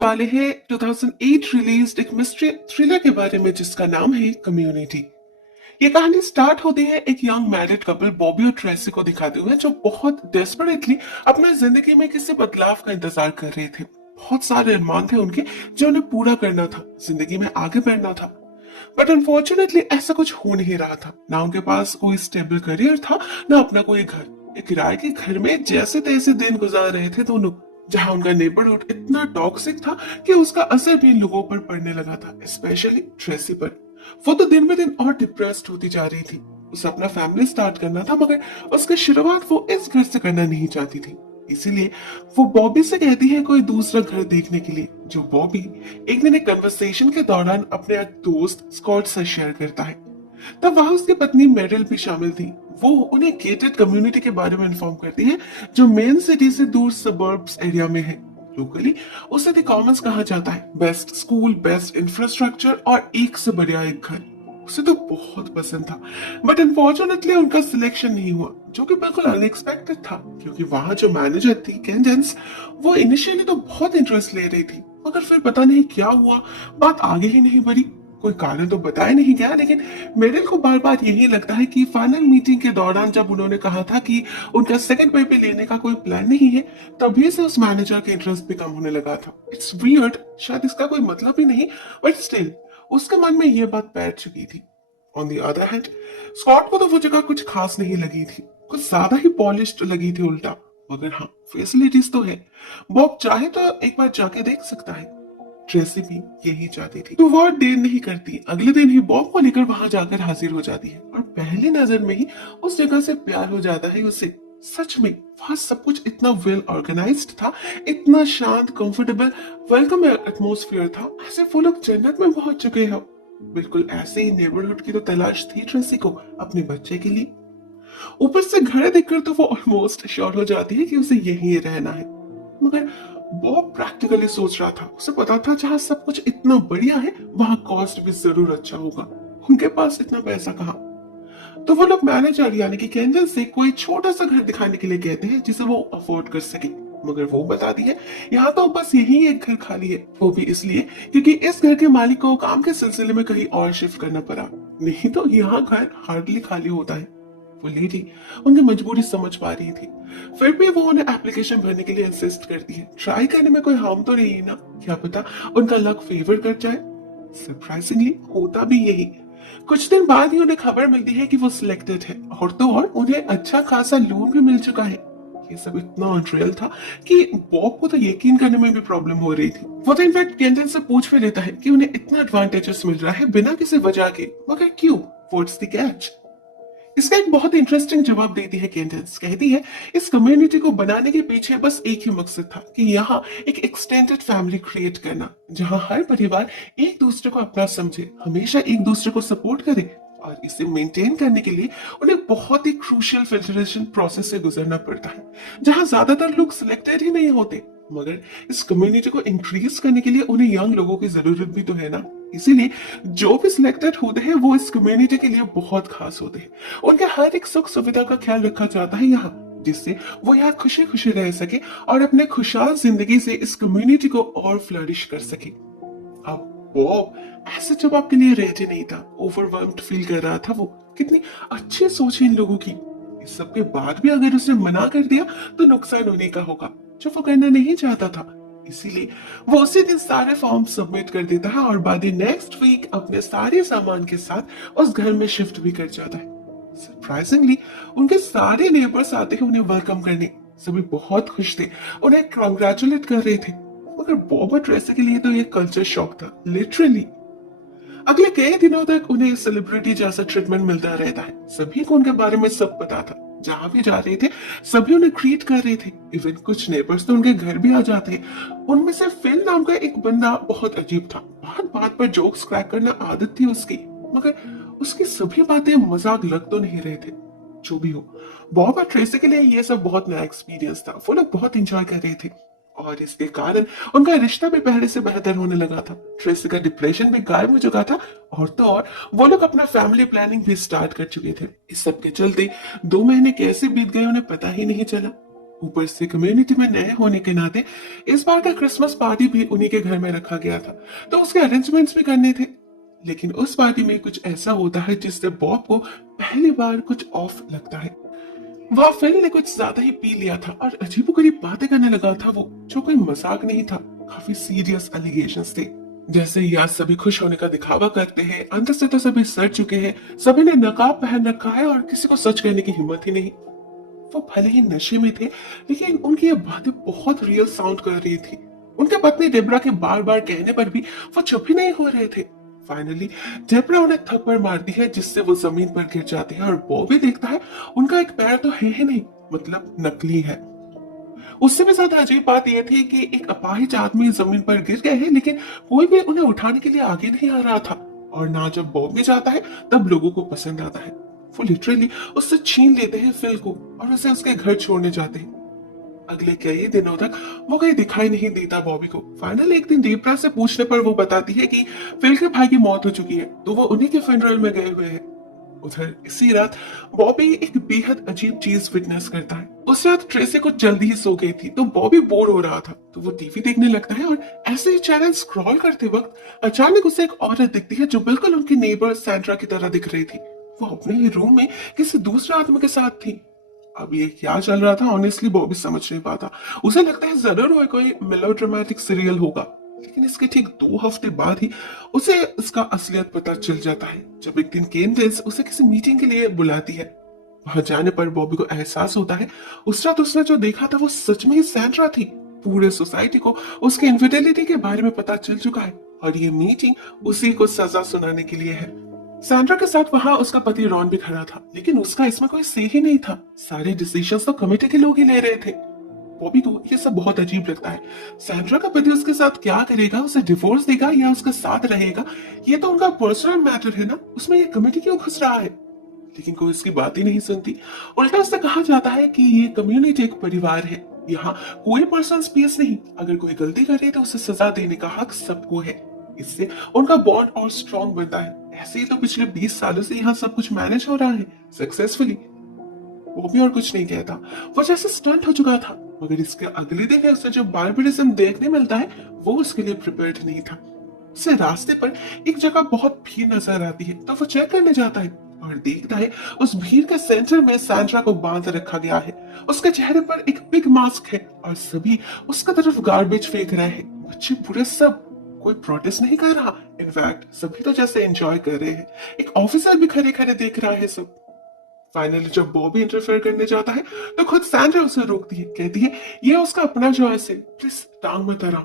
वाले हैं 2008 रिलीज्ड एक मिस्ट्री थ्रिलर के बारे में जिसका नाम है कम्युनिटी। ये कहानी स्टार्ट होती है एक यंग मैरिड कपल बॉबी और ट्रेसी को दिखाते हुए जो बहुत डेस्परेटली अपने जिंदगी में किसी बदलाव का इंतजार कर रहे थे। बहुत सारे अरमान थे उनके जो उन्हें पूरा करना था, जिंदगी में आगे बढ़ना था। बट अनफॉर्चुनेटली ऐसा कुछ हो नहीं रहा था। ना उनके पास कोई स्टेबल करियर था, ना अपना कोई घर। एक किराए के घर में जैसे तैसे दिन गुजार रहे थे दोनों, जहां उनका नेबरहुड इतना टॉक्सिक था कि उसका असर भी इन लोगों पर पड़ने लगा था, स्पेशली ट्रेसी पर। वो तो दिन ब दिन और डिप्रेस्ड होती जा रही थी। उसे अपना फैमिली स्टार्ट करना था, मगर उसकी शुरुआत वो इस घर से करना नहीं चाहती थी। इसीलिए वो बॉबी से कहती है कोई दूसरा घर देखने के लिए, जो बॉबी एक दिन एक कन्वर्सेशन के दौरान अपने एक दोस्त स्कॉट से शेयर करता है। तब वहां उसकी पत्नी मेरिल भी शामिल थी। वो उन्हें गेटेड कम्युनिटी के बारे में इन्फॉर्म करती है जो मेन सिटी से दूर सबर्ब्स एरिया में है। लोकली उसे द कॉमन्स कहा जाता है। बेस्ट स्कूल, बेस्ट इंफ्रास्ट्रक्चर और एक से बढ़िया एक घर। उसे तो बहुत पसंद था, बट अनफॉर्चुनेटली उनका सिलेक्शन नहीं हुआ, जो कि बिल्कुल अनएक्सपेक्टेड था, क्योंकि वहां जो मैनेजर थी कैंडेंस, वो इनिशियली तो बहुत इंटरेस्ट ले रही थी, मगर फिर पता नहीं क्या हुआ, बात आगे ही नहीं बढ़ी। कोई कारण तो बताया नहीं गया, लेकिन मेरिल को बार बार यही लगता है कि फाइनल मीटिंग के दौरान जब उन्होंने कहा था कि उनका सेकंड बेबी लेने का कोई प्लान नहीं है, तभी से उस मैनेजर का इंटरेस्ट भी कम होने लगा था। इट्स वियर्ड, शायद इसका कोई मतलब ही नहीं, बट स्टिल उसके मन में यह बात बैठ चुकी थी। On the other hand, Scott को तो वो जगह कुछ खास नहीं लगी थी, कुछ ज्यादा ही पॉलिश्ड लगी थी उल्टा। मगर हाँ, फैसिलिटीज तो है। बॉब चाहे तो एक बार जाके देख सकता है। ट्रेसी भी यही चाहती थी, तो वह देर नहीं करती, अगले दिन ही बॉब को लेकर वहां जाकर हाजिर हो जाती है और पहली नजर में ही उस जगह से प्यार हो जाता है उसे। सच में वहां सब कुछ इतना वेल ऑर्गेनाइज्ड था, इतना शांत, कंफर्टेबल, वेलकम एटमोस्फियर था, ऐसे वो लोग जन्नत में पहुंच चुके हैं। बिल्कुल ऐसे ही नेबरहुड की तो तलाश थी ट्रेसी को अपने बच्चे के लिए। ऊपर से घर देखकर तो वो ऑलमोस्ट श्योर हो जाती है कि उसे यहीं रहना है। मगर बॉब प्रैक्टिकली सोच रहा था, उसे पता था जहां सब कुछ इतना बढ़िया है वहां कॉस्ट भी जरूर अच्छा होगा। उनके पास इतना पैसा कहाँ। तो वो लोग मैनेजर यानी कि केंजल से कोई छोटा सा घर दिखाने के लिए कहते हैं जिसे वो अफोर्ड कर सके। मगर वो बताती है यहाँ तो बस यही एक घर खाली है, वो भी इसलिए क्योंकि इस घर के मालिक को काम के सिलसिले में कहीं और शिफ्ट करना पड़ा, नहीं तो यहाँ घर हार्डली खाली होता है। वो लेडी उनकी मजबूरी समझ पा रही थी, फिर भी वो उन्हें एप्लीकेशन भरने के लिए इंसिस्ट करती है। ट्राई करने में कोई हार्म तो नहीं है ना, क्या पता उनका लक फेवर कर जाए। सरप्राइजिंगली होता भी यही। कुछ दिन बाद ही उन्हें खबर मिलती है कि वो सिलेक्टेड है, और तो और उन्हें अच्छा खासा लोन भी मिल चुका है। ये सब इतना अनरियल था कि बॉब को तो यकीन करने में भी प्रॉब्लम हो रही थी। वो तो इनफैक्ट केंडल से पूछ भी लेता है कि उन्हें इतना एडवांटेजेस मिल रहा है बिना किसी वजह के, मगर क्यों? What's the catch? इसका एक बहुत इंटरेस्टिंग जवाब देती है कैंडेंस। कहती है इस कम्युनिटी को बनाने के पीछे बस एक ही मकसद था कि यहाँ एक एक्सटेंडेड फैमिली क्रिएट करना, जहाँ हर परिवार एक दूसरे को अपना समझे, हमेशा एक दूसरे को सपोर्ट करे। और इसे मेंटेन करने के लिए उन्हें बहुत ही क्रूशियल फिल्टरेशन प्रोसेस से गुजरना पड़ता है, जहाँ ज्यादातर लोग सिलेक्टेड ही नहीं होते। मगर इस कम्युनिटी को इंक्रीज करने के लिए उन्हें यंग लोगों की जरूरत भी तो है ना। इसीलिए जो भी सिलेक्टेड होते हैं वो इस कम्युनिटी के लिए बहुत खास होते हैं। उनके हर एक सुख सुविधा का ख्याल रखा जाता है यहाँ, जिससे वो यहाँ खुशी खुशी रह सके और अपने खुशहाल जिंदगी से इस कम्युनिटी को और फ्लरिश कर सके। अब बॉब ऐसे जवाब के लिए रेडी नहीं था, ओवरवेल्म्ड फील कर रहा था वो। कितनी अच्छी सोच है इन लोगों की। इस सब के बाद भी अगर उसने मना कर दिया तो नुकसान होने का होगा, जो वो करना नहीं चाहता था। इसीलिए वो उसी दिन सारे फॉर्म सबमिट कर देता है और बाद नेक्स्ट वीक अपने सारे सामान के साथ उस घर में शिफ्ट भी कर जाता है। सरप्राइजिंगली उनके सारे नेबर्स आते हैं उन्हें वेलकम करने। सभी बहुत खुश थे, उन्हें कांग्रेचुलेट कर रहे थे। मगर बॉब और ट्रेसी के लिए तो ये कल्चर शॉक था, लिटरली। अगले कई दिनों तक उन्हें सेलिब्रिटी जैसा ट्रीटमेंट मिलता रहता है। सभी को उनके बारे में सब पता था। जहां भी जा रहे थे सभी उन्हें ग्रीट कर रहे थे। इवन कुछ नेबर्स तो उनके घर भी आ जाते। उनमें से फिल नाम का एक बंदा बहुत अजीब था। बात बात पर जोक्स क्रैक करना आदत थी उसकी, मगर उसकी सभी बातें मजाक लग तो नहीं रहे थे। जो भी हो, बॉब और ट्रेसी के लिए यह सब बहुत नया एक्सपीरियंस था। वो लोग बहुत इंजॉय कर रहे थे और इसके कारण उनका रिश्ता भी पहले से बेहतर होने लगा था। ट्रेसी का डिप्रेशन भी गायब हो चुका था, और तो और वो लोग अपना फैमिली प्लानिंग भी स्टार्ट कर चुके थे। इस सब के चलते 2 महीने कैसे बीत गए उन्हें पता ही नहीं चला। ऊपर से कम्युनिटी में नए होने के नाते इस बार का क्रिसमस पार्टी भी उन्हीं के घर में रखा गया था, तो उसके अरेंजमेंट्स भी करने थे। लेकिन उस पार्टी में कुछ ऐसा होता है जिससे बॉब को पहली बार कुछ ऑफ लगता है। वह फिल ने कुछ ज्यादा ही पी लिया था और अजीबोगरीब बातें करने लगा था वो, जो कोई मजाक नहीं था। काफी सीरियस एलिगेशंस थे। जैसे यार सभी खुश होने का दिखावा करते हैं, अंदर से तो सभी सड़ चुके हैं, सभी ने नकाब पहन रखा है और किसी को सच कहने की हिम्मत ही नहीं। वो भले ही नशे में थे, लेकिन उनकी ये बातें बहुत रियल साउंड कर रही थी। उनके पत्नी डेब्रा के बार बार कहने पर भी वो चुप ही नहीं हो रहे थे। फाइनली डेब्रा उन्हें थप्पड़ मारती है, जिससे वो जमीन पर गिर जाते हैं और बॉबी देखता है उनका एक पैर तो है ही नहीं, मतलब नकली है। उससे भी ज्यादा अजीब बात यह थी कि एक अपाहिज आदमी जमीन पर गिर गए हैं, लेकिन कोई भी उन्हें उठाने के लिए आगे नहीं आ रहा था। और ना जब बॉबी जाता है तब लोगों को पसंद आता है। वो लिटरली उससे छीन लेते हैं फिल को और उसे उसके घर छोड़ने जाते हैं। अगले कई दिनों तक वो कहीं दिखाई नहीं देता बॉबी को। फाइनली एक दिन डेब्रा से पूछने पर वो बताती है कि फिल के भाई की मौत हो चुकी है, तो वो उन्हीं के फ्यूनरल में गए हुए हैं। उधर इसी रात बॉबी एक बेहद अजीब चीज विटनेस करता है। उस रात ट्रेसी कुछ जल्दी ही सो गई थी, तो बॉबी बोर हो रहा था, तो वो टीवी देखने लगता है और ऐसे ही चैनल स्क्रॉल करते वक्त अचानक उसे एक औरत दिखती है जो बिल्कुल उनकी नेबर सैंड्रा की तरह दिख रही थी। वो अपने ही रूम में किसी दूसरे आदमी के साथ थी। अब ये क्या चल रहा था ऑनेस्टली बॉबी समझ नहीं पाता। उसे लगता है जरूर वो कोई मेलोड्रामेटिक सीरियल होगा। लेकिन इसके ठीक 2 हफ्ते बाद ही उसे इसका असलियत पता चल जाता है, जब एक दिन कैंडेस उसे किसी मीटिंग के लिए बुलाती है। वहां जाने पर बॉबी को एहसास होता है उस रात उसने जो देखा था वो सच में ही सैंड्रा थी। पूरे सोसाइटी को उसके इनफिडेलिटी के बारे में पता चल चुका है और ये मीटिंग उसी को सजा सुनाने के लिए है। सैंड्रा के साथ वहां उसका पति रॉन भी खड़ा था, लेकिन उसका इसमें कोई से ही नहीं था। सारे डिसीजंस तो कमेटी के लोग ही ले रहे थे। बॉबी को ये सब बहुत अजीब लगता है। सैंड्रा का पति उसके साथ क्या करेगा, उसे डिवोर्स देगा या उसके साथ रहेगा, ये तो उनका पर्सनल मैटर है ना, उसमें ये कमेटी क्यों घुस रहा है। लेकिन कोई इसकी बात ही नहीं सुनती। उल्टा उससे कहा जाता है कि ये कम्युनिटी एक परिवार है, यहाँ कोई पर्सनल स्पेस नहीं। अगर कोई गलती करे तो उसे सजा देने का हक सबको है। इससे उनका बॉन्ड और स्ट्रॉन्ग बनता है। ऐसे ही तो पिछले 20 सालों से यहाँ सब कुछ मैनेज हो रहा है सक्सेसफुली। वो भी और कुछ नहीं कहता, वो जैसे स्टंट हो चुका था। मगर इसके अगले दिन उसे जो बार्बरिज्म देखने मिलता है वो उसके लिए प्रिपेयर्ड नहीं था। उसे रास्ते पर एक जगह बहुत भीड़ नजर आती है, तो वो चेक करने जाता है और देखता है उस भीड़ के सेंटर में सैंड्रा को बांध रखा गया है। उसके चेहरे पर एक बिग मास्क है और सभी उसका तरफ गार्बेज फेंक रहे हैं। बच्चे पूरे सब, कोई प्रोटेस्ट नहीं कर रहा। इनफैक्ट सभी तो जैसे एंजॉय कर रहे हैं। एक ऑफिसर भी खड़े खड़े देख रहा है सब। फाइनली जब बॉबी इंटरफेयर करने जाता है तो खुद सैंड्रा उसे रोकती है, कहती है ये उसका अपना चॉइस है, प्लीज टांग मत अड़ाओ।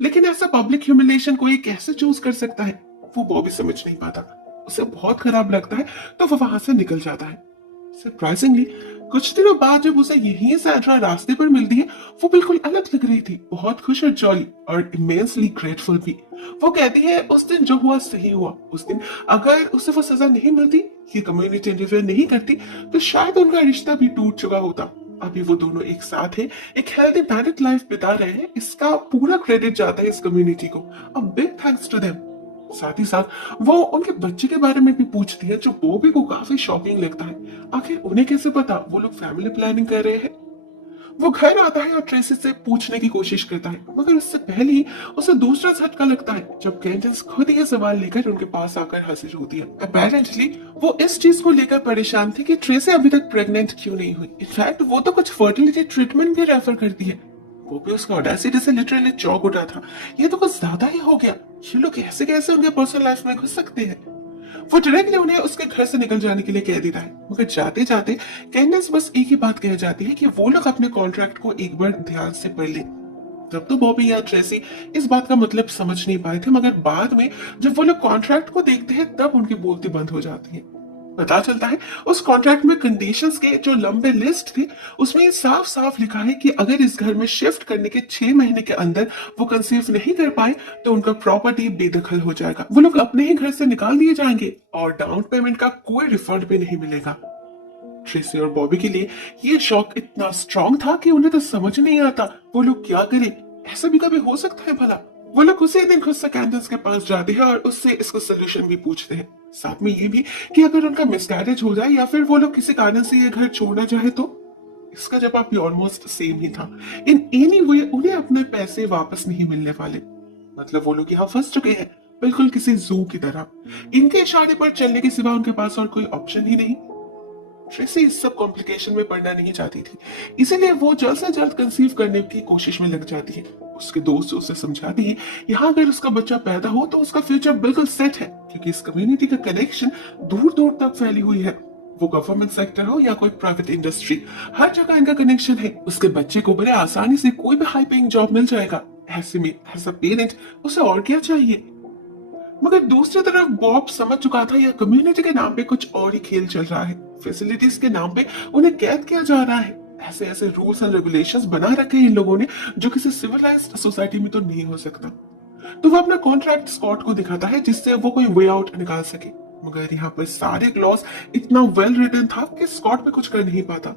लेकिन ऐसा पब्लिक ह्यूमिलिएशन कोई कैसे चूज कर सकता है, वो बॉबी समझ नहीं पाता। उसे बहुत खराब लगता है, तो वो वहां से निकल जाता है। सरप्राइजिंगली कुछ दिनों बाद जब उसे यही सैंड्रा रास्ते पर मिलती है, वो बिल्कुल अलग लग रही थी, बहुत खुश और जॉली और इमेंसली ग्रेटफुल भी। वो कहती है उस दिन जो हुआ सही हुआ। उस दिन अगर उसे वो सजा नहीं मिलती, ये कम्युनिटी इंटरफेयर नहीं करती, तो शायद उनका रिश्ता भी टूट चुका होता। अभी वो दोनों एक साथ हैं, एक हेल्दी मैरिड लाइफ बिता रहे हैं। इसका पूरा क्रेडिट जाता है इस कम्युनिटी को। A big thanks to them. साथ ही साथ वो उनके बच्चे के बारे में भी पूछती है, जो बॉबी को काफी शॉकिंग लगता है। आखिर उन्हें कैसे पता वो लोग फैमिली प्लानिंग कर रहे हैं। वो घर आता है और ट्रेसी से पूछने की कोशिश करता है, मगर उससे पहले ही उसे दूसरा झटका लगता है जब कैंडेंस खुद ये सवाल लेकर उनके पास आकर हाजिर होती है। अपेरेंटली वो इस चीज को लेकर परेशान थी कि ट्रेसी अभी तक प्रेग्नेंट क्यों नहीं हुई। इनफैक्ट वो तो कुछ फर्टिलिटी ट्रीटमेंट भी रेफर करती है। वो भी उसका ऑडेसिटी से लिटरली चौंक उठा था। ये तो कुछ ज्यादा ही हो गया। ये लोग कैसे कैसे उनके पर्सनल लाइफ में घुस सकते हैं। वो डायरेक्टली उन्हें उसके घर से निकल जाने के लिए कह देता है, मगर जाते जाते कैंडेंस बस एक ही बात कह जाती है कि वो लोग अपने कॉन्ट्रैक्ट को एक बार ध्यान से पढ़ ले। तब तो बॉबी या ट्रेसी इस बात का मतलब समझ नहीं पाए थे, मगर बाद में जब वो लोग कॉन्ट्रैक्ट को देखते हैं तब उनकी बोलती बंद हो जाती है। पता चलता है उस कॉन्ट्रैक्ट में कंडीशंस के जो लंबे लिस्ट थे, उसमें साफ साफ लिखा है कि अगर इस घर में शिफ्ट करने के 6 महीने के अंदर वो कंसीव नहीं कर पाए तो उनका प्रॉपर्टी बेदखल हो जाएगा। वो लोग अपने ही घर से निकाल दिए जाएंगे और डाउन पेमेंट का कोई रिफंड भी नहीं मिलेगा। ट्रेसी और बॉबी के लिए ये शॉक इतना स्ट्रॉन्ग था कि उन्हें तो समझ नहीं आता वो लोग क्या करें। ऐसा भी कभी हो सकता है भला। वो लोग उसी दिन खुद से कैंडेंस के पास जाते हैं और उससे इसको सोल्यूशन भी पूछते हैं। साथ में ये भी कि अगर उनका मिसकैरेज हो जाए या फिर वो लोग किसी कारण से ये घर छोड़ना चाहे तो। इसका जवाब भी ऑलमोस्ट सेम ही था। इन एनी वे उन्हें अपने पैसे वापस नहीं मिलने वाले। मतलब वो लोग यहाँ फंस चुके हैं, बिल्कुल किसी जू की तरह। इनके इशारे पर चलने के सिवा उनके पास और कोई ऑप्शन ही नहीं। ट्रेसी इस सब कॉम्प्लिकेशन में पड़ना नहीं चाहती थी, इसीलिए वो जल्द से जल्द कंसीव करने की कोशिश में लग जाती है। उसके दोस्त उसे समझाती है यहाँ अगर उसका बच्चा पैदा हो तो उसका फ्यूचर बिल्कुल सेट है, क्योंकि इस कम्युनिटी का कनेक्शन दूर दूर तक फैली हुई है। वो गवर्नमेंट सेक्टर हो या कोई प्राइवेट इंडस्ट्री, हर जगह इनका कनेक्शन है। उसके बच्चे को बड़े आसानी से कोई भी हाई पेइंग जॉब मिल जाएगा। ऐसे में एज अ पेरेंट उसे और क्या चाहिए। मगर दूसरी तरफ बॉब समझ चुका था यह कम्युनिटी के नाम पे कुछ और ही खेल चल रहा है। फैसिलिटीज के नाम पे उन्हें कैद किया जा रहा है। ऐसे ऐसे रूल्स एंड रेगुलेशंस बना रखे हैं इन लोगों ने जो किसी सिविलाइज्ड सोसाइटी में तो नहीं हो सकता। तो वो अपना कॉन्ट्रैक्ट स्कॉट को दिखाता है जिससे वो कोई वे आउट निकाल सके। मगर यहाँ पर सारे क्लॉज इतना वेल रिटन था कि स्कॉट पे कुछ कर नहीं पाता।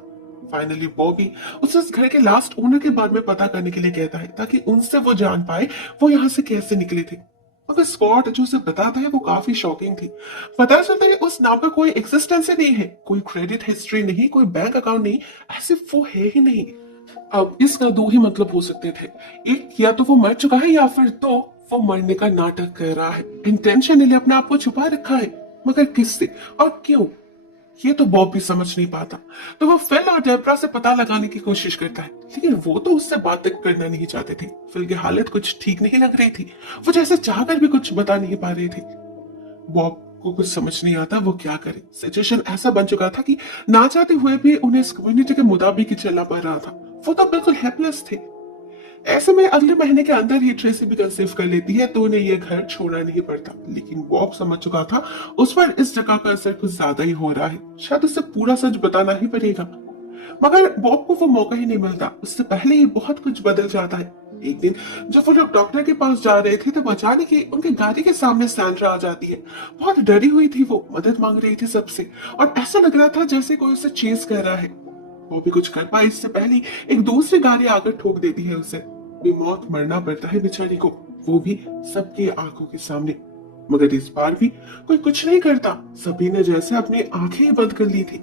फाइनली बॉबी उसे इस घर के लास्ट ओनर के बारे में पता करने के लिए कहता है ताकि उनसे वो जान पाए वो यहाँ से कैसे निकले थे। मगर स्कॉट जो उसे बताता है वो काफी शॉकिंग थी। पता चलता है उस नाम का कोई एग्जिस्टेंस ही नहीं है, कोई क्रेडिट हिस्ट्री नहीं, कोई बैंक अकाउंट नहीं, ऐसे वो है ही नहीं। अब इसका दो ही मतलब हो सकते थे, एक या तो वो मर चुका है या फिर तो वो मरने का नाटक कर रहा है, इंटेंशनली अपने आप को छुपा रखा है। मगर किससे और क्यों, ये तो बॉब भी समझ नहीं पाता। तो वो फिल और डेब्रा से पता लगाने की कोशिश करता है, लेकिन वो तो उससे बात करना नहीं चाहते थे। फिल की हालत कुछ ठीक नहीं लग रही थी, वो जैसे चाहकर भी कुछ बता नहीं पा रहे थे। बॉब को कुछ समझ नहीं आता वो क्या करे। सिचुएशन ऐसा बन चुका था कि ना चाहते हुए भी उन्हें इस कम्युनिटी के मुताबिक ही चलना पड़ रहा था। वो तो बिल्कुल हेल्पलेस थे। ऐसे में अगले महीने के अंदर ही ट्रेसी भी कंसीव कर लेती है तो उन्हें यह घर छोड़ना नहीं पड़ता। लेकिन बॉब समझ चुका था उस पर इस जगह का असर कुछ ज्यादा ही हो रहा है, शायद उसे पूरा सच बताना ही पड़ेगा। मगर बॉब को वो मौका ही नहीं मिलता, उससे पहले ही बहुत कुछ बदल जाता है। एक दिन जब वो लोग डॉक्टर के पास जा रहे थे तो अचानक ही उनकी गाड़ी के सामने सैंड्रा आ जाती है। बहुत डरी हुई थी, वो मदद मांग रही थी सबसे और ऐसा लग रहा था जैसे कोई उसे चेस कर रहा है। वो भी कुछ कर पाए इससे पहले एक दूसरी गाड़ी आकर ठोक देती है उसे। बेमौत मरना पड़ता है बेचारी को, वो भी सबके आंखों के सामने। मगर इस बार भी कोई कुछ नहीं करता, सभी ने जैसे अपनी आंखें ही बंद कर ली थी।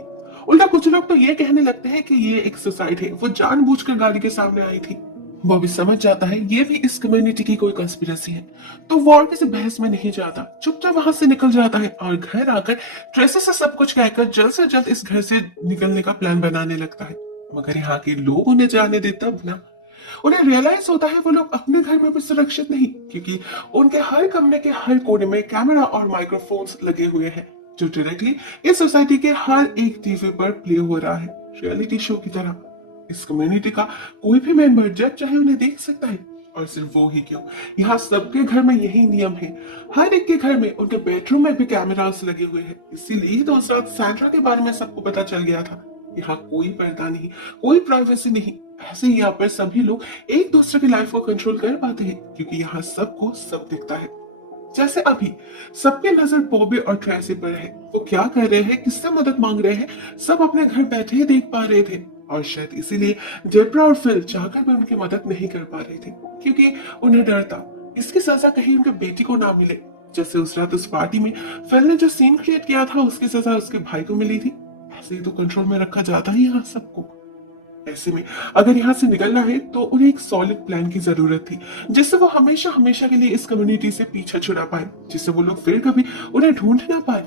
उल्टा कुछ लोग तो ये कहने लगते हैं कि ये एक सुसाइड है, वो जानबूझकर गाड़ी के सामने आई थी। वो भी समझ जाता है ये भी इस कम्युनिटी की कोई कंस्पिरेसी है, तो वो और किसी बहस में नहीं जाता, चुपचाप वहां से निकल जाता है और घर आकर ट्रेसी से सब कुछ कहकर जल्द से जल्द इस घर से निकलने का प्लान बनाने लगता है। मगर यहाँ के लोग उन्हें जाने देता ना। उन्हें रियलाइज होता है वो लोग अपने घर में भी सुरक्षित नहीं, क्योंकि उनके हर कमरे के हर कोने में कैमरा और माइक्रोफोन्स लगे हुए हैं जो डायरेक्टली इस सोसाइटी के हर एक टीवी पर प्ले हो रहा है, रियलिटी शो की तरह। इस कम्युनिटी का कोई भी मेंबर जब चाहे उन्हें देख सकता है। और सिर्फ वो ही क्यों, यहाँ सबके घर में यही नियम है। हर एक के घर में उनके बेडरूम में भी कैमरास लगे हुए हैं। इसीलिए तो उस रात सैंड्रा के बारे में सबको पता चल गया था। यहाँ कोई पर्दा नहीं, कोई प्राइवेसी नहीं। ऐसे ही यहाँ पर सभी लोग एक दूसरे की लाइफ को कंट्रोल कर पाते हैं, क्योंकि यहाँ सबको सब दिखता है। जैसे अभी सबकी नजर बॉबी और ट्रेसी पर है। वो क्या कर रहे हैं, किससे मदद मांग रहे हैं, सब अपने घर बैठे ही देख पा रहे थे। और शायद इसीलिए डेब्रा और फिल चाहकर भी उनकी मदद नहीं कर पा रहे थे, क्योंकि उन्हें डर था इसकी सजा कहीं उनके बेटी को ना मिले। जैसे उस रात उस पार्टी में फिल ने जो सीन क्रिएट किया था उसकी सजा उसके भाई को मिली थी, ऐसे ही तो कंट्रोल में रखा जाता है यहाँ सबको। ऐसे में अगर यहाँ से निकलना है तो उन्हें एक सॉलिड प्लान की जरूरत थी, जिससे वो हमेशा हमेशा के लिए इस कम्युनिटी से पीछा छुड़ा पाए, जिससे वो लोग फिर कभी उन्हें ढूंढ ना पाए।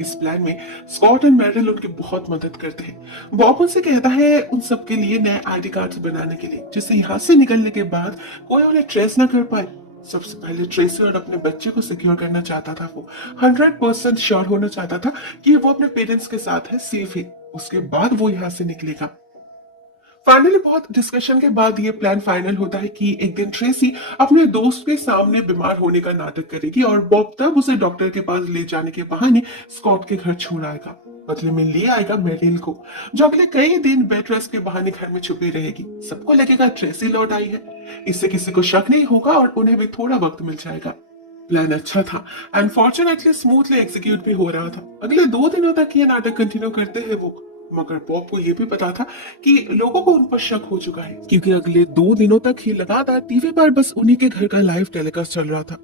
इस प्लान में स्कॉट एंड मेरिल उनकी बहुत मदद करते हैं। बॉब उनसे कहता है उन सबके लिए नए आईडी कार्ड्स बनाने के लिए, जिससे यहाँ से निकलने के बाद कोई उन्हें ट्रेस ना कर पाए। सबसे पहले ट्रेसी और अपने बच्चे को सिक्योर करना चाहता था। वो 100% श्योर होना चाहता था कि वो अपने पेरेंट्स के साथ है, सेफ है। उसके बाद वो यहाँ से निकलेगा। फाइनली बहुत डिस्कशन के बाद ये प्लान फाइनल होता है कि एक दिन ट्रेसी अपने दोस्त के सामने बीमार होने का नाटक करेगी और बॉब तब उसे डॉक्टर के पास ले जाने के बहाने स्कॉट के घर छोड़ आएगा। बदले में ले आएगा मेरिल को, जो अगले कई दिन बेड रेस्ट के बहाने घर में छुपी रहेगी। सबको लगेगा ट्रेसी लौट आई है, इससे किसी को शक नहीं होगा और उन्हें भी थोड़ा वक्त मिल जाएगा। प्लान अच्छा था, अनफॉर्चुनेटली स्मूथली एग्जीक्यूट भी हो रहा था। अगले 2 दिनों तक ये नाटक कंटिन्यू करते हैं वो। मगर बॉब को यह भी पता था कि लोगों को उन पर शक हो चुका है, क्योंकि अगले 2 दिनों तक ही लगातार टीवी पर बस उन्हीं के घर का लाइव टेलीकास्ट चल रहा था।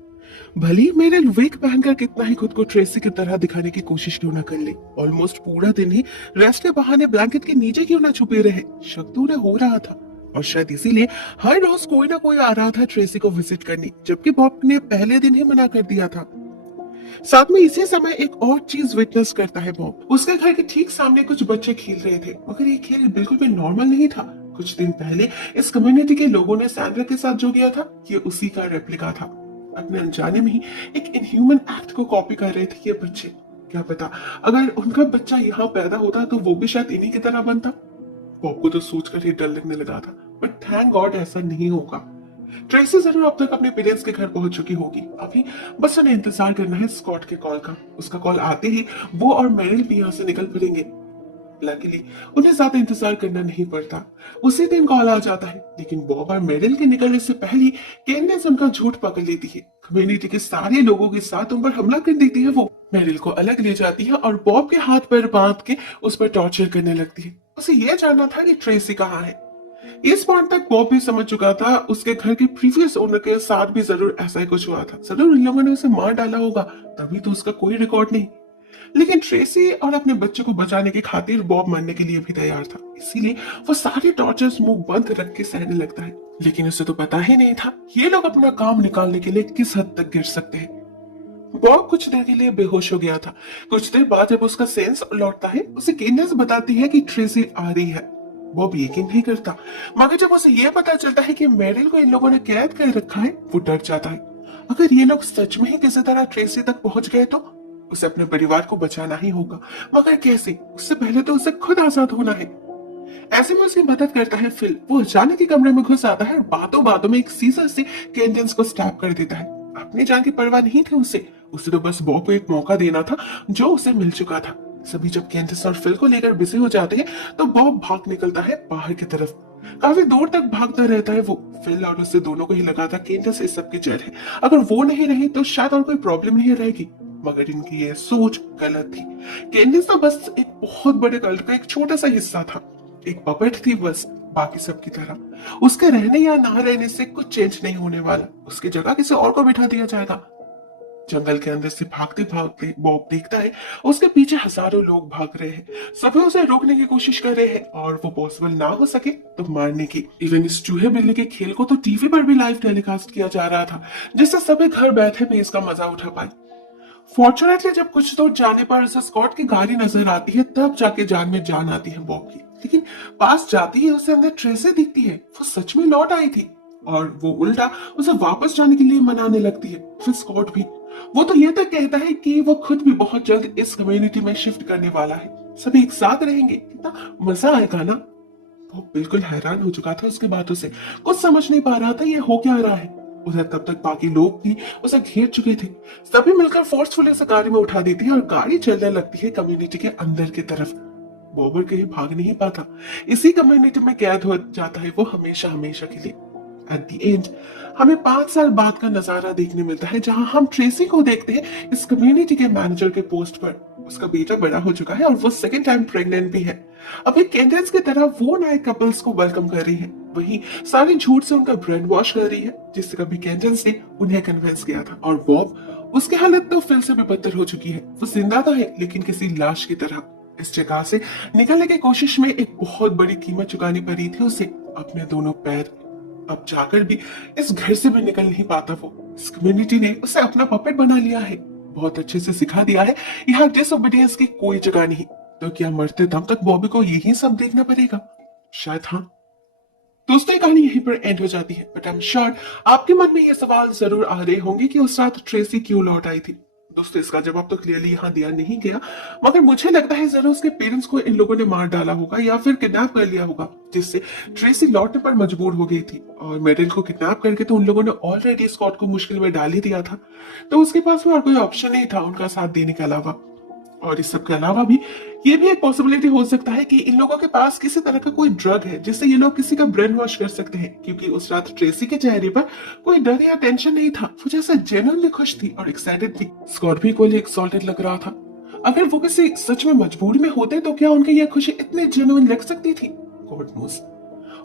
भली मेरे विग पहनकर कितना ही खुद को ट्रेसी की तरह दिखाने की कोशिश क्यों ना कर ले, ऑलमोस्ट पूरा दिन ही रेस्ट के बहाने ब्लैंकेट के नीचे क्यों ना छुपे रहे, शक तो उन्हें हो रहा था। और शायद इसीलिए हर रोज कोई ना कोई आ रहा था ट्रेसी को विजिट करने, जबकि बॉब ने पहले दिन ही मना कर दिया था। साथ में इसी समय एक और चीज विटनेस करता है बॉब। उसके घर के ठीक सामने कुछ बच्चे खेल रहे थे, मगर ये खेल बिल्कुल भी नॉर्मल नहीं था। कुछ दिन पहले इस कम्युनिटी के लोगों ने सैंड्रा के साथ जो किया था, ये उसी का रेप्लिका था। अपने अनजाने में ही एक इनह्यूमन एक्ट को कॉपी कर रहे थे ये बच्चे। क्या पता अगर उनका बच्चा यहाँ पैदा होता तो वो भी शायद इन्हीं की तरह बनता। बॉब को तो सोचकर ही डर लगने लगा था, बट थैंक गॉड ऐसा नहीं होगा। ट्रेसी जरूर अब तक अपने पेरेंट्स के घर पहुंच चुकी होगी। अभी बस उन्हें इंतजार करना है स्कॉट के कॉल का। उसका कॉल आते ही वो और मेरिल भी यहाँ से निकल पड़ेंगे। लकीली उन्हें ज्यादा इंतजार करना नहीं पड़ता, उसी दिन कॉल आ जाता है। लेकिन बॉब और मेरिल के निकलने से पहले कैंडेस उनका झूठ पकड़ लेती है। कम्युनिटी के सारे लोगों के साथ उन पर हमला कर देती है। वो मेरिल को अलग ले जाती है और बॉब के हाथ पर बांध के उस पर टॉर्चर करने लगती है। उसे यह जानना था कि ट्रेसी कहाँ है। इस पॉइंट तक बॉब भी समझ चुका था उसके घर के प्रीवियस ओनर के साथ भी जरूर ऐसा ही कुछ हुआ था। जरूर इन लोगों ने उसे मार डाला होगा, तभी तो उसका कोई रिकॉर्ड नहीं। लेकिन ट्रेसी और अपने बच्चे को बचाने की खातिर बॉब मरने के लिए भी तैयार था, इसीलिए वो सारे टॉर्चर्स मुंह बंद रख के सहने लगता है। लेकिन उसे तो पता ही नहीं था ये लोग अपना काम निकालने के लिए किस हद तक गिर सकते हैं। बॉब कुछ देर के लिए बेहोश हो गया था। कुछ देर बाद जब उसका सेंस लौटता है, उसे केनेस बताती है कि ट्रेसी आ रही है। बॉब यकीन नहीं करता, मगर जब उसे यह पता चलता है कि मेरिल को इन लोगों ने कैद कर रखा है, वो डर जाता है। अगर ये लोग सच में ही किसी तरह ट्रेसी तक पहुंच गए तो उसे अपने परिवार को बचाना ही होगा। मगर कैसे? उससे पहले तो उसे खुद आजाद होना है। ऐसे में उसकी मदद करता है फिल। वो अचानक के कमरे में घुस आता है और बातों बातों में एक सीजर से कैंडेंस को स्टैब कर देता है। अपनी जान की परवाह नहीं थी उसे तो बस बॉब को एक मौका देना था जो उसे मिल चुका था। सभी जब कैंडेंस और फिल को लेकर बिजी हो जाते हैं तो बॉब भाग निकलता है बाहर की तरफ। काफी दूर तक भागता रहता है वो। फिल और उससे दोनों को ही लगा था कैंडेंस इस सब की जड़ है। अगर वो नहीं रही तो शायद और कोई प्रॉब्लम नहीं रहेगी, मगर इनकी ये सोच गलत थी। कैंडेंस तो बस एक बहुत बड़े कल्ट का एक छोटा सा हिस्सा था, एक पपेट थी बस, बाकी सब की तरह। उसके रहने या ना रहने से कुछ चेंज नहीं होने वाला। उसकी जगह किसी और को बिठा दिया जाएगा। जंगल के अंदर से भागते भागते बॉब देखता है उसके पीछे हजारों लोग भाग रहे हैं। सभी उसे रोकने की कोशिश कर रहे हैं और वो पॉसिबल ना हो सके तो मारने की। इवन इस चूहे बिल्ली के खेल को तो टीवी पर भी लाइव टेलीकास्ट किया जा रहा था, जिससे सभी घर बैठे भी इसका मजा उठा पाए। फॉर्चुनेटली जब कुछ दूर जाने पर उसे स्कॉट की गाड़ी नजर आती है, तब जाके जान में जान आती है बॉब की। लेकिन पास जाती ही उसे अंदर ट्रेसी दिखती है। वो सच में लौट आई थी और वो उल्टा उसे वापस जाने के लिए मनाने लगती है। फिर स्कॉट भी, वो तो ये तक कहता है कि वो खुद भी बहुत जल्द इस कम्युनिटी में शिफ्ट करने वाला है। सभी एक साथ रहेंगे, कितना मजा आएगा ना। वो बिल्कुल हैरान हो चुका था उसकी बातों से, कुछ समझ नहीं पा रहा था ये हो क्या रहा है। उधर तब तक बाकी लोग भी उसे घेर चुके थे। सभी मिलकर फोर्सफुली उसे गाड़ी में उठा देती है और गाड़ी चलने लगती है कम्युनिटी के अंदर की तरफ। बॉबर कहीं भाग नहीं पाता, इसी कम्युनिटी में कैद हो जाता है वो हमेशा हमेशा के लिए। एट द एंड हमें 5 साल बाद का नजारा देखने मिलता है, जहां हम ट्रेसी को देखते हैं इस कम्युनिटी के मैनेजर के पोस्ट पर। उसका बेटा बड़ा हो चुका है और वो सेकंड टाइम प्रेग्नेंट भी है। अभी कैंडेंस की तरह वो नए कपल्स को वेलकम कर रही है, वही सारे झूठ से उनका ब्रेन वॉश कर रही है, जिससे कभी कैंडेंस ने उन्हें कन्विंस किया था। और बॉब, उसकी हालत तो फिर से भी बदतर हो चुकी है। वो जिंदा तो है लेकिन किसी लाश की तरह। इस जगह से निकलने की कोशिश में एक बहुत बड़ी कीमत चुकानी पड़ी थी उसे, अपने दोनों पैर। अब जाकर भी इस घर से भी निकल नहीं पाता वो। इस कम्युनिटी ने उसे अपना पपेट बना लिया है, बहुत अच्छे से सिखा दिया है यहाँ डिसोबीडियंस की कोई जगह नहीं। तो क्या मरते दम तक बॉबी को यही सब देखना पड़ेगा? शायद हाँ। दोस्तों, ये कहानी यहीं पर एंड हो जाती है, बट आई एम श्योर आपके मन में ये सवाल जरूर आ रहे होंगे कि उस रात ट्रेसी क्यों लौट आई थी। दोस्तों, इसका जवाब तो क्लियरली यहाँ दिया नहीं गया, मगर मुझे लगता है जरूर उसके पेरेंट्स को इन लोगों ने मार डाला होगा या फिर किडनैप कर लिया होगा, जिससे ट्रेसी लौटने पर मजबूर हो गई थी। और मेरिल को किडनैप करके तो उन लोगों ने ऑलरेडी स्कॉट को मुश्किल में डाल ही दिया था, तो उसके पास में और कोई ऑप्शन नहीं था उनका साथ देने के अलावा। और इस सब के अलावा भी ये भी एक पॉसिबिलिटी हो सकता है कि इन लोगों के पास किसी तरह का कोई ड्रग है जिससे ये लोग किसी का ब्रेन वॉश कर सकते हैं, क्योंकि उस रात ट्रेसी के चेहरे पर कोई डर या टेंशन नहीं था। वो जैसे जेन्युइनली खुश थी और एक्साइटेड थी। स्कॉट भी कोई एक्साल्टेड लग रहा था। अगर वो किसी सच में मजबूरी में होते तो क्या उनकी यह खुशी इतनी जेन्युइन लग सकती थी? God knows.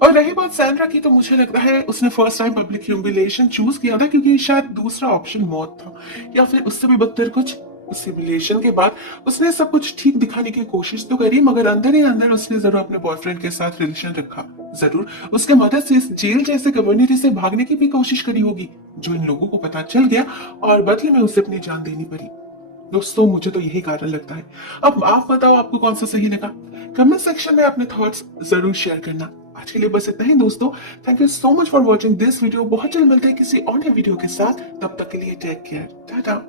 और रही बात सैंड्रा की, तो मुझे लगता है उसने first time public humiliation choose किया था क्योंकि शायद दूसरा ऑप्शन मौत था, या फिर उससे भी बदतर कुछ। उस ह्यूमिलिएशन के बाद उसने सब कुछ ठीक दिखाने की कोशिश तो करी, मगर अंदर ही अंदर उसने जरूर अपने बॉयफ्रेंड के साथ रिलेशन रखा। जरूर उसके मदद से इस जेल जैसे कम्युनिटी से भागने की भी कोशिश करी होगी, जो इन लोगों को पता चल गया और बदले में उसे अपनी जान देनी पड़ी। दोस्तों, मुझे तो यही कारण लगता है। अब आप बताओ, आपको कौन सा सही लगा? कमेंट सेक्शन में अपने थॉट्स जरूर शेयर करना। आज के लिए बस इतना ही दोस्तों। Thank you so much for watching this video. बहुत जल्द मिलते हैं किसी और वीडियो के साथ। तब तक के लिए टेक केयर, टाटा।